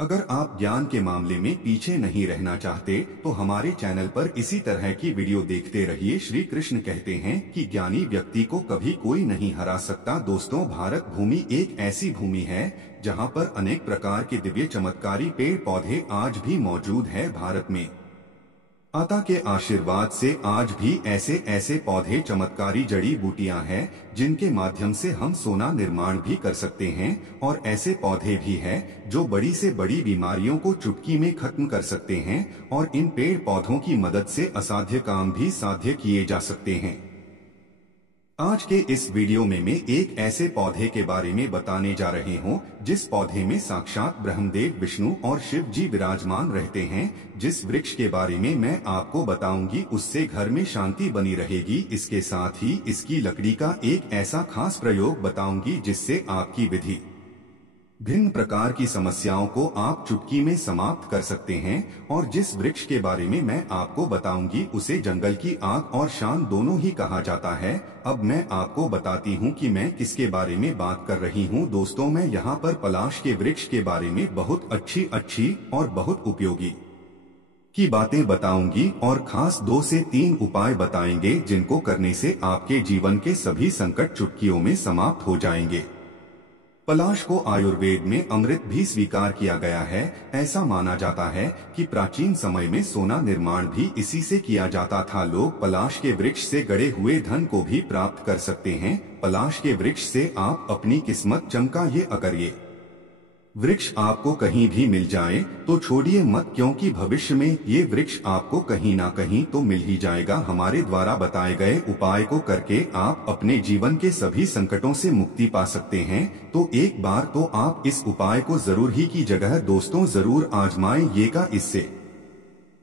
अगर आप ज्ञान के मामले में पीछे नहीं रहना चाहते तो हमारे चैनल पर इसी तरह की वीडियो देखते रहिए। श्री कृष्ण कहते हैं कि ज्ञानी व्यक्ति को कभी कोई नहीं हरा सकता। दोस्तों, भारत भूमि एक ऐसी भूमि है जहां पर अनेक प्रकार के दिव्य चमत्कारी पेड़ पौधे आज भी मौजूद है। भारत में माता के आशीर्वाद से आज भी ऐसे ऐसे पौधे, चमत्कारी जड़ी बूटियां हैं जिनके माध्यम से हम सोना निर्माण भी कर सकते हैं। और ऐसे पौधे भी हैं जो बड़ी से बड़ी बीमारियों को चुटकी में खत्म कर सकते हैं। और इन पेड़ पौधों की मदद से असाध्य काम भी साध्य किए जा सकते हैं। आज के इस वीडियो में मैं एक ऐसे पौधे के बारे में बताने जा रही हूँ जिस पौधे में साक्षात ब्रह्मदेव, विष्णु और शिव जी विराजमान रहते हैं। जिस वृक्ष के बारे में मैं आपको बताऊंगी उससे घर में शांति बनी रहेगी। इसके साथ ही इसकी लकड़ी का एक ऐसा खास प्रयोग बताऊंगी जिससे आपकी विधि भिन्न प्रकार की समस्याओं को आप चुटकी में समाप्त कर सकते हैं। और जिस वृक्ष के बारे में मैं आपको बताऊंगी उसे जंगल की आग और शान दोनों ही कहा जाता है। अब मैं आपको बताती हूँ कि मैं किसके बारे में बात कर रही हूँ। दोस्तों, मैं यहाँ पर पलाश के वृक्ष के बारे में बहुत अच्छी और बहुत उपयोगी की बातें बताऊंगी और खास 2 से 3 उपाय बताएंगे जिनको करने से आपके जीवन के सभी संकट चुटकियों में समाप्त हो जाएंगे। पलाश को आयुर्वेद में अमृत भी स्वीकार किया गया है। ऐसा माना जाता है कि प्राचीन समय में सोना निर्माण भी इसी से किया जाता था। लोग पलाश के वृक्ष से गड़े हुए धन को भी प्राप्त कर सकते हैं। पलाश के वृक्ष से आप अपनी किस्मत चमकाइए। अगर ये वृक्ष आपको कहीं भी मिल जाए तो छोड़िए मत, क्योंकि भविष्य में ये वृक्ष आपको कहीं ना कहीं तो मिल ही जाएगा। हमारे द्वारा बताए गए उपाय को करके आप अपने जीवन के सभी संकटों से मुक्ति पा सकते हैं। तो एक बार तो आप इस उपाय को जरूर ही की जगह दोस्तों जरूर आजमाइएगा। इससे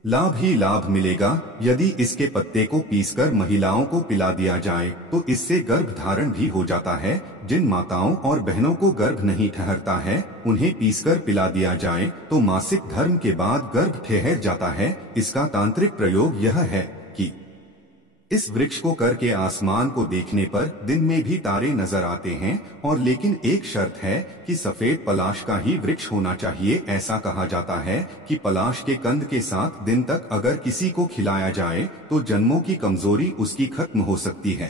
लाभ ही लाभ मिलेगा। यदि इसके पत्ते को पीसकर महिलाओं को पिला दिया जाए तो इससे गर्भ धारण भी हो जाता है। जिन माताओं और बहनों को गर्भ नहीं ठहरता है उन्हें पीसकर पिला दिया जाए तो मासिक धर्म के बाद गर्भ ठहर जाता है। इसका तांत्रिक प्रयोग यह है कि इस वृक्ष को करके आसमान को देखने पर दिन में भी तारे नजर आते हैं। और लेकिन एक शर्त है कि सफेद पलाश का ही वृक्ष होना चाहिए। ऐसा कहा जाता है कि पलाश के कंद के साथ दिन तक अगर किसी को खिलाया जाए तो जन्मों की कमजोरी उसकी खत्म हो सकती है।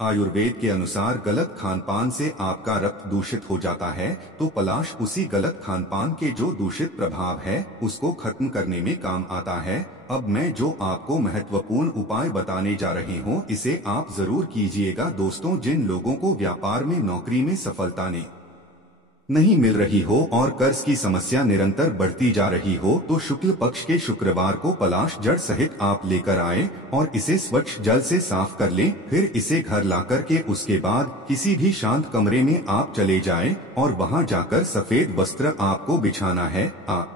आयुर्वेद के अनुसार गलत खानपान से आपका रक्त दूषित हो जाता है तो पलाश उसी गलत खानपान के जो दूषित प्रभाव है उसको खत्म करने में काम आता है। अब मैं जो आपको महत्वपूर्ण उपाय बताने जा रही हूँ इसे आप जरूर कीजिएगा। दोस्तों, जिन लोगों को व्यापार में, नौकरी में सफलता नहीं मिल रही हो और कर्ज की समस्या निरंतर बढ़ती जा रही हो तो शुक्ल पक्ष के शुक्रवार को पलाश जड़ सहित आप लेकर आए और इसे स्वच्छ जल से साफ कर लें। फिर इसे घर लाकर के उसके बाद किसी भी शांत कमरे में आप चले जाएं और वहां जाकर सफेद वस्त्र आपको बिछाना है। आप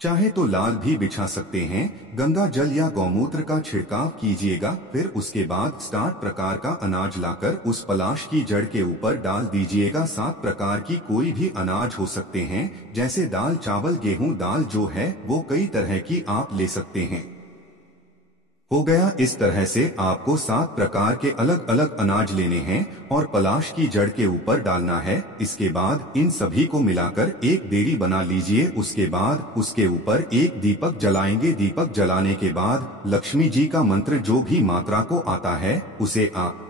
चाहे तो लाल भी बिछा सकते हैं। गंगा जल या गौमूत्र का छिड़काव कीजिएगा। फिर उसके बाद 7 प्रकार का अनाज लाकर उस पलाश की जड़ के ऊपर डाल दीजिएगा। 7 प्रकार की कोई भी अनाज हो सकते हैं, जैसे दाल, चावल, गेहूं। दाल जो है वो कई तरह की आप ले सकते हैं। हो गया। इस तरह से आपको 7 प्रकार के अलग अलग अनाज लेने हैं और पलाश की जड़ के ऊपर डालना है। इसके बाद इन सभी को मिलाकर एक देरी बना लीजिए। उसके बाद उसके ऊपर एक दीपक जलाएंगे। दीपक जलाने के बाद लक्ष्मी जी का मंत्र जो भी मात्रा को आता है उसे आप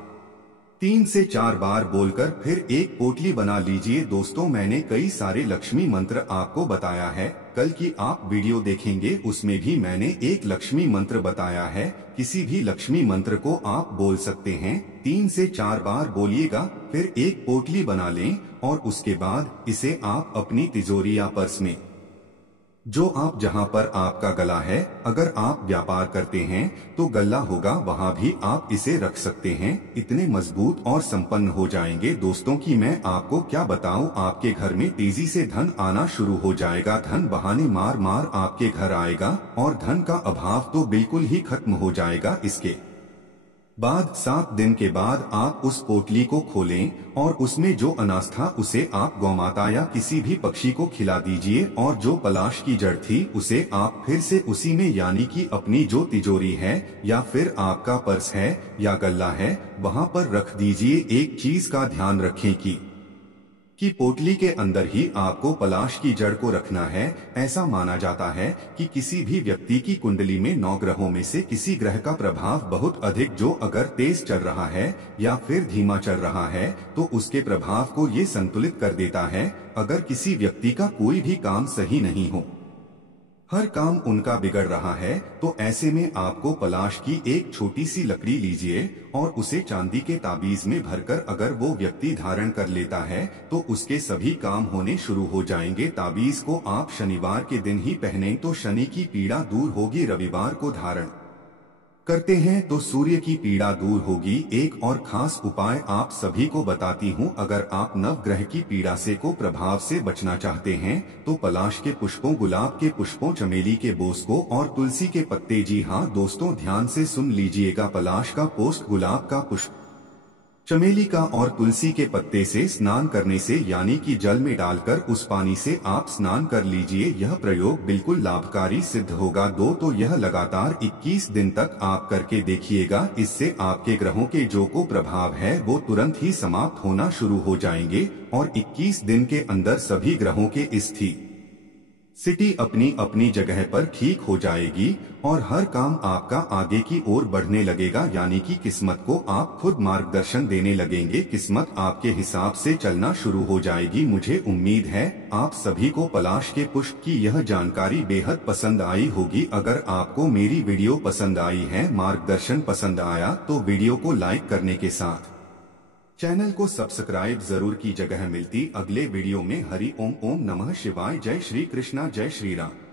3 से 4 बार बोलकर फिर एक पोटली बना लीजिए। दोस्तों, मैंने कई सारे लक्ष्मी मंत्र आपको बताया है। कल की आप वीडियो देखेंगे उसमें भी मैंने एक लक्ष्मी मंत्र बताया है। किसी भी लक्ष्मी मंत्र को आप बोल सकते हैं। 3 से 4 बार बोलिएगा। फिर एक पोटली बना लें और उसके बाद इसे आप अपनी तिजोरी या पर्स में, जो आप जहां पर आपका गला है, अगर आप व्यापार करते हैं तो गल्ला होगा, वहां भी आप इसे रख सकते हैं। इतने मजबूत और संपन्न हो जाएंगे दोस्तों कि मैं आपको क्या बताऊं। आपके घर में तेजी से धन आना शुरू हो जाएगा। धन बहाने मार मार आपके घर आएगा और धन का अभाव तो बिल्कुल ही खत्म हो जाएगा। इसके बाद 7 दिन के बाद आप उस पोटली को खोलें और उसमें जो अनाज था उसे आप गौमाता या किसी भी पक्षी को खिला दीजिए। और जो पलाश की जड़ थी उसे आप फिर से उसी में, यानी कि अपनी जो तिजोरी है या फिर आपका पर्स है या गल्ला है, वहां पर रख दीजिए। एक चीज का ध्यान रखें कि कि पोटली के अंदर ही आपको पलाश की जड़ को रखना है। ऐसा माना जाता है कि किसी भी व्यक्ति की कुंडली में 9 ग्रहों में से किसी ग्रह का प्रभाव बहुत अधिक, जो अगर तेज चल रहा है या फिर धीमा चल रहा है तो उसके प्रभाव को ये संतुलित कर देता है। अगर किसी व्यक्ति का कोई भी काम सही नहीं हो, हर काम उनका बिगड़ रहा है, तो ऐसे में आपको पलाश की एक छोटी सी लकड़ी लीजिए और उसे चांदी के ताबीज में भरकर अगर वो व्यक्ति धारण कर लेता है तो उसके सभी काम होने शुरू हो जाएंगे। ताबीज को आप शनिवार के दिन ही पहने तो शनि की पीड़ा दूर होगी। रविवार को धारण करते हैं तो सूर्य की पीड़ा दूर होगी। एक और खास उपाय आप सभी को बताती हूँ। अगर आप नवग्रह की पीड़ा से को प्रभाव से बचना चाहते हैं तो पलाश के पुष्पों, गुलाब के पुष्पों, चमेली के बोसको और तुलसी के पत्ते, जी हाँ दोस्तों ध्यान से सुन लीजिएगा, पलाश का पोस्ट, गुलाब का पुष्प, चमेली का और तुलसी के पत्ते से स्नान करने से, यानी कि जल में डालकर उस पानी से आप स्नान कर लीजिए। यह प्रयोग बिल्कुल लाभकारी सिद्ध होगा। तो यह लगातार 21 दिन तक आप करके देखिएगा। इससे आपके ग्रहों के जो को प्रभाव है वो तुरंत ही समाप्त होना शुरू हो जाएंगे और 21 दिन के अंदर सभी ग्रहों के स्थिति अपनी अपनी जगह पर ठीक हो जाएगी और हर काम आपका आगे की ओर बढ़ने लगेगा, यानी कि किस्मत को आप खुद मार्गदर्शन देने लगेंगे। किस्मत आपके हिसाब से चलना शुरू हो जाएगी। मुझे उम्मीद है आप सभी को पलाश के पुष्प की यह जानकारी बेहद पसंद आई होगी। अगर आपको मेरी वीडियो पसंद आई है, मार्गदर्शन पसंद आया तो वीडियो को लाइक करने के साथ चैनल को सब्सक्राइब जरूर की। जगह मिलती अगले वीडियो में। हरि ओम, ओम नमः शिवाय। जय श्री कृष्णा, जय श्री राम।